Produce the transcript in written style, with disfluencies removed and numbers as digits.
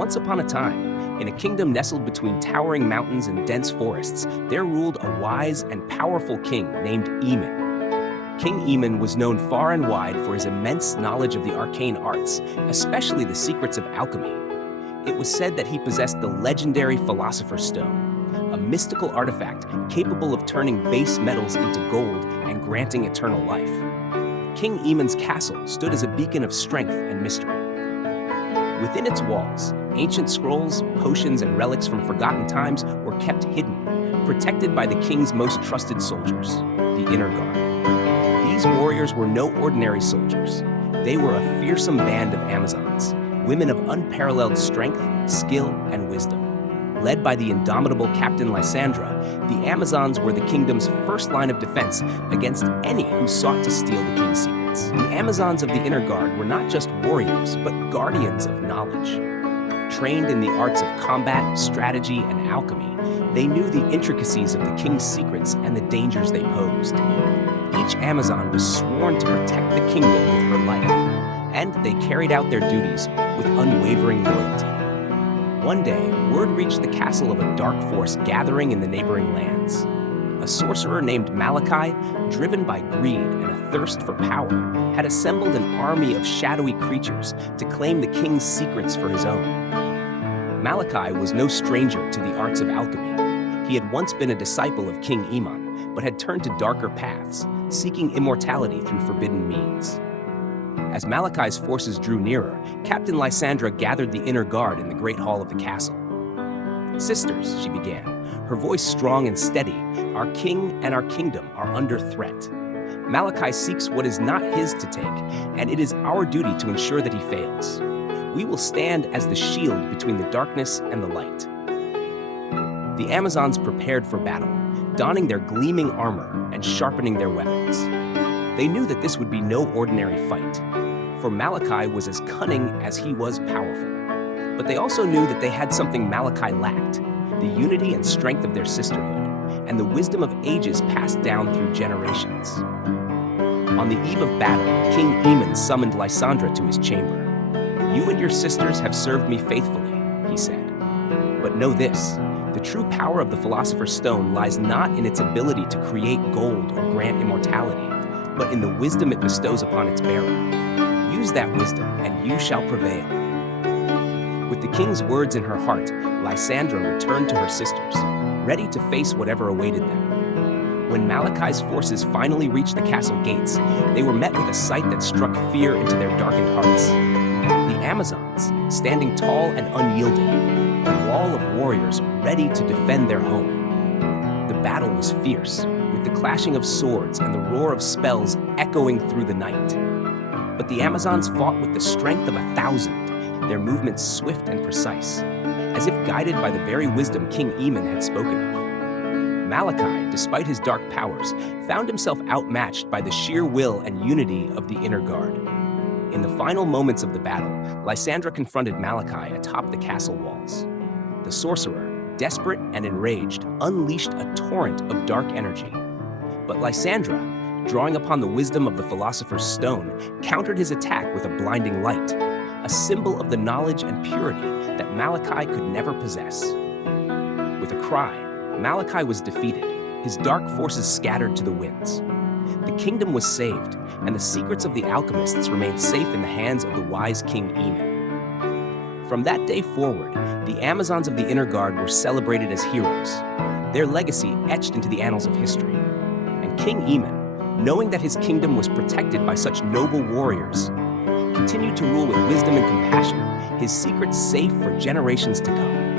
Once upon a time, in a kingdom nestled between towering mountains and dense forests, there ruled a wise and powerful king named Eamon. King Eamon was known far and wide for his immense knowledge of the arcane arts, especially the secrets of alchemy. It was said that he possessed the legendary Philosopher's Stone, a mystical artifact capable of turning base metals into gold and granting eternal life. King Eamon's castle stood as a beacon of strength and mystery. Within its walls, ancient scrolls, potions, and relics from forgotten times were kept hidden, protected by the king's most trusted soldiers, the Inner Guard. These warriors were no ordinary soldiers. They were a fearsome band of Amazons, women of unparalleled strength, skill, and wisdom. Led by the indomitable Captain Lysandra, the Amazons were the kingdom's first line of defense against any who sought to steal the king's secrets. The Amazons of the Inner Guard were not just warriors, but guardians of knowledge. Trained in the arts of combat, strategy, and alchemy, they knew the intricacies of the king's secrets and the dangers they posed. Each Amazon was sworn to protect the kingdom with her life, and they carried out their duties with unwavering loyalty. One day, word reached the castle of a dark force gathering in the neighboring lands. A sorcerer named Malachai, driven by greed and a thirst for power, had assembled an army of shadowy creatures to claim the king's secrets for his own. Malachai was no stranger to the arts of alchemy. He had once been a disciple of King Eamon, but had turned to darker paths, seeking immortality through forbidden means. As Malachai's forces drew nearer, Captain Lysandra gathered the Inner Guard in the great hall of the castle. "Sisters," she began, her voice strong and steady, "our king and our kingdom are under threat. Malachai seeks what is not his to take, and it is our duty to ensure that he fails. We will stand as the shield between the darkness and the light." The Amazons prepared for battle, donning their gleaming armor and sharpening their weapons. They knew that this would be no ordinary fight, for Malachai was as cunning as he was powerful. But they also knew that they had something Malachai lacked, the unity and strength of their sisterhood, and the wisdom of ages passed down through generations. On the eve of battle, King Eamon summoned Lysandra to his chamber. "You and your sisters have served me faithfully," he said. "But know this, the true power of the Philosopher's Stone lies not in its ability to create gold or grant immortality, but in the wisdom it bestows upon its bearer. Use that wisdom, and you shall prevail." With the king's words in her heart, Lysandra returned to her sisters, ready to face whatever awaited them. When Malachai's forces finally reached the castle gates, they were met with a sight that struck fear into their darkened hearts. The Amazons, standing tall and unyielding, a wall of warriors ready to defend their home. The battle was fierce, with the clashing of swords and the roar of spells echoing through the night. But the Amazons fought with the strength of 1,000, their movements swift and precise, as if guided by the very wisdom King Eamon had spoken of. Malachai, despite his dark powers, found himself outmatched by the sheer will and unity of the Inner Guard. In the final moments of the battle, Lysandra confronted Malachai atop the castle walls. The sorcerer, desperate and enraged, unleashed a torrent of dark energy. But Lysandra, drawing upon the wisdom of the Philosopher's Stone, countered his attack with a blinding light, a symbol of the knowledge and purity that Malachai could never possess. With a cry, Malachai was defeated, his dark forces scattered to the winds. The kingdom was saved, and the secrets of the alchemists remained safe in the hands of the wise King Eamon. From that day forward, the Amazons of the Inner Guard were celebrated as heroes, their legacy etched into the annals of history. And King Eamon, knowing that his kingdom was protected by such noble warriors, continued to rule with wisdom and compassion, his secrets safe for generations to come.